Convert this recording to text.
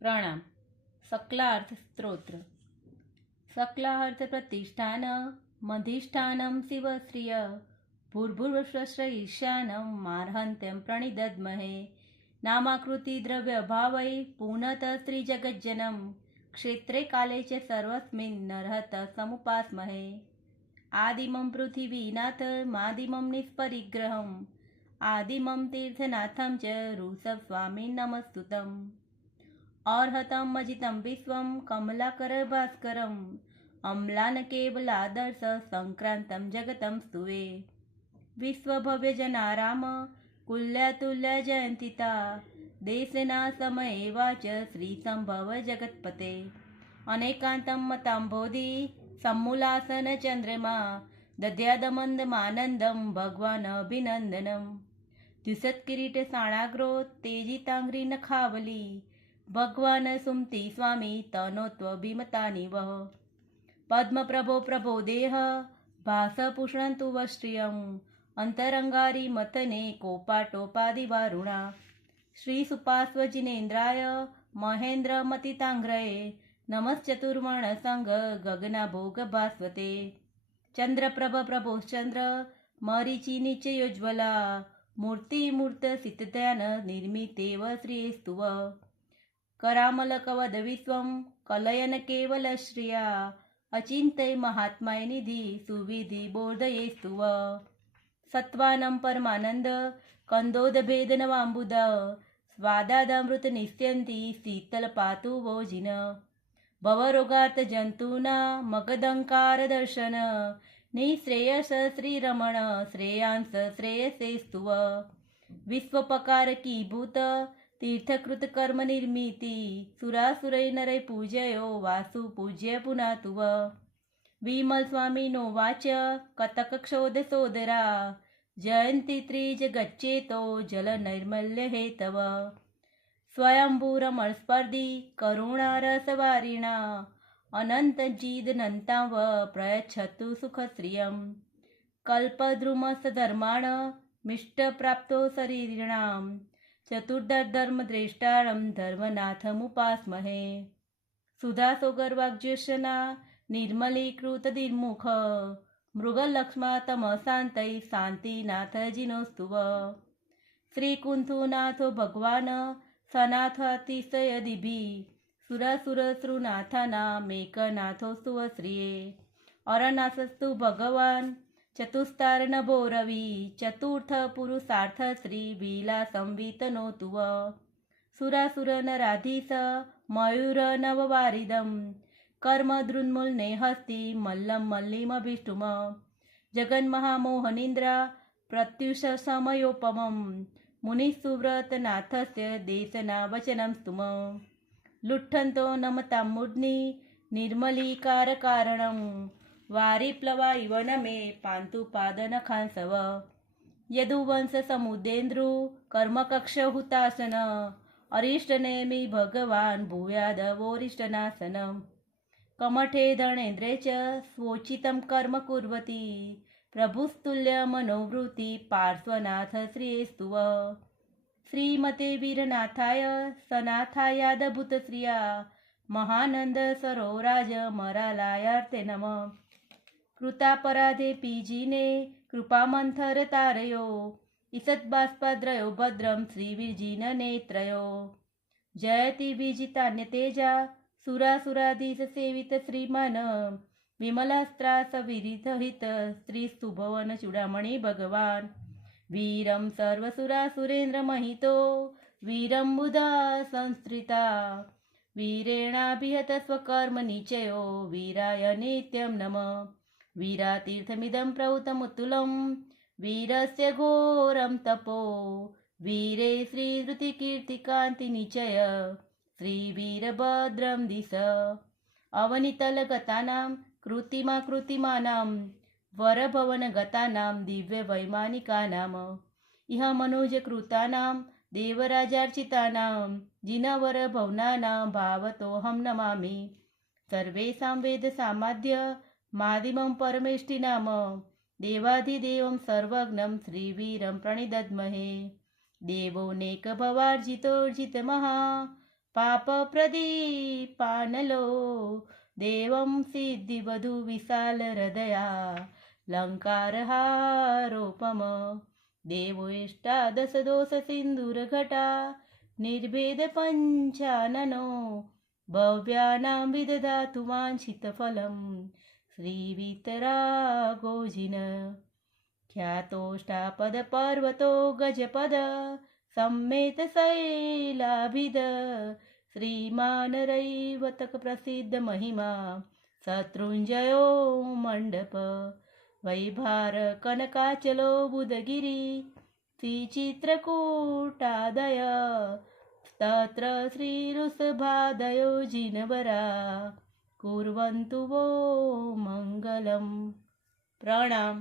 प्रणाम। सक्लार्थ स्तोत्र। सक्लार्थ प्रतिष्ठान मधिष्ठानं शिवश्रिय भूर्भुवस्वस्य ईशानं मार्हन्त्यं प्रणिदद्महे नामाकृति द्रव्यभावै पुनतः श्रीजगज्जनं क्षेत्रे काले च सर्वस्मिन् नरहत समुपास्महे आदिमं पृथिवीनाथ मादिमं निष्परिग्रहम् आदिमं तीर्थनाथं च ऋषभस्वामी नमस्तुतम् अर्हतं अजितं विश्वं कमलाकरभास्करम् अम्लान केवलादर्श संक्रान्तं जगतं स्तुवे विश्वभव्यजनाराम कुल्यातुल्या जयन्तिता देशना समये वाच श्रीसंभव जगत्पते अनेकान्तं मताम्बोधि सम्मूलासन चन्द्रमा दद्यादमन्दमानन्दं भगवान् अभिनन्दनं द्विषत्किरीट साणाग्रो तेजिताङ्घ्रि नखावली भगवान् सुमति स्वामी तनोत्वभिमतानि वः पद्मप्रभो प्रभो देह भासपुषन्तु वश्रियम् अंतरंगारी मतने कोपाटोपादिवारुणा श्रीसुपास्वजिनेन्द्राय महेन्द्रमतिताङ्घ्रये नमश्चतुर्वर्णसङ्ग गगनाभोगभास्वते चन्द्रप्रभ प्रभोश्चन्द्र मरीचिनिचयोज्ज्वला मूर्तिमूर्तसितध्यान निर्मितेव श्रीस्तुव करामलकवद विश्वं कलयन केवलश्रिया अचिन्तय महात्माय निधि सुविधि बोधये स्तुव सत्वानं परमानन्द कन्दोदभेदनवाम्बुद स्वादादमृत निस्यन्ति शीतल पातु वोजिन भवरोगार्थ जन्तूना मगदङ्कार दर्शन निःश्रेयस श्रीरमण श्रेयांस श्रेयसे स्तुव विश्वपकार की भूत तीर्थकृत कर्म निर्मिति सुरासुरै नरै पूजयो वासु पूज्य पुनातुव विमल स्वामिनो वाच कतक क्षोध सोदरा जयन्ति त्रिज गच्छेतो जल नैर्मल्य हेतव स्वयंभूरमस्पर्धी करुणारसवारिणा अनंत जीदनन्ताव प्रयच्छतु सुखश्रियं कल्पद्रुमसधर्माण मिष्टप्राप्तो शरीरिणां चतुर्धर्मद्रेष्टारं धर्मनाथमुपास्महे सुधासोगर्वाग्ज्योत्स्ना निर्मलीकृतदिर्मुख मृगलक्ष्मा तमशान्तै शान्तिनाथजिनोस्तुव श्रीकुन्थुनाथो भगवान् सनाथातिशयदिभिः सुरासुरसृनाथानामेकनाथोस्तुव श्रिये अरनाथस्तु भगवान् चतुस्तारनभो रवि चतुर्थ पुरुषार्थ श्री विलासंवितनोतुव सुरासुरनराधीश मयूर नववारिदं कर्मदृन्मूलने हस्ति मल्लं मल्लिमभीष्टुम जगन्महामोहनीन्द्रा प्रत्युष समयोपमं मुनिसुव्रतनाथस्य देशनावचनं स्तुम लुठन्तो नमतां मूर्ध्नि निर्मलीकारकारणं वारिप्लवा इव न मे पान्तु पादनखांसव यदुवंशसमुदेन्द्रु कर्मकक्षहुतासन अरिष्टनेमि भगवान् भूयादवोरिष्टनासनं कमठे धनेन्द्रे च स्वोचितं कर्म कुर्वति प्रभुस्तुल्य मनोवृत्ति पार्श्वनाथ श्रीस्तुव श्रीमते वीरनाथाय सनाथायादभूतश्रिया महानंद सरोराज मरालायार्थे नमः कृतापराधे पीजिने कृपामंथर तारयो ईषद्बाष्पाद्रयो भद्रं श्रीविजिन नेत्रयो जयति विजितान्यतेजा सुरासुराधीश सेवित श्रीमान विमलास्त्रास विरितहित श्रीस्तुभवन चूडामणि भगवान् वीरं सर्वसुरासुरेन्द्र महितो वीरं बुधा संस्त्रिता वीरेणाभिहत स्वकर्म निचयो वीराय नित्यं नमः वीरातीर्थमिदं प्रौतमुत्तुलं वीरस्य घोरं तपो वीरे श्रीधृतिकीर्तिकान्तिनिचय श्रीवीरभद्रं दिश अवनितलगतानां कृतिमानां वरभवनगतानां दिव्यवैमानिकानाम् इह मनुजकृतानां देवराजार्चितानां जिनवरभवनानां भावतोऽहं नमामि सर्वेषां वेदसामाद्य मादिमं परमेष्टिनाम देवाधिदेवं सर्वज्ञं श्रीवीरं प्रणिदद्महे देवोऽनेकभवार्जितोर्जितमः पापप्रदीपानलो देवं सिद्धिवधू विशालहृदया लङ्कारहारोपम देवोष्टादशदोषसिन्दूरघटा निर्भेदपञ्चाननो भव्यानां विदधातु वाञ्छितफलं श्रीवीतरागोजिन ख्यातोष्टापदपर्वतो गजपद सम्मेतशैलाभिद श्रीमान् रैवतकप्रसिद्धमहिमा शत्रुञ्जयो मण्डप वैभार कनकाचलो बुधगिरि श्रीचित्रकूटादय तत्र श्रीवृषभादयो जिनवरा कुर्वन्तु वो मङ्गलम्. प्रणाम.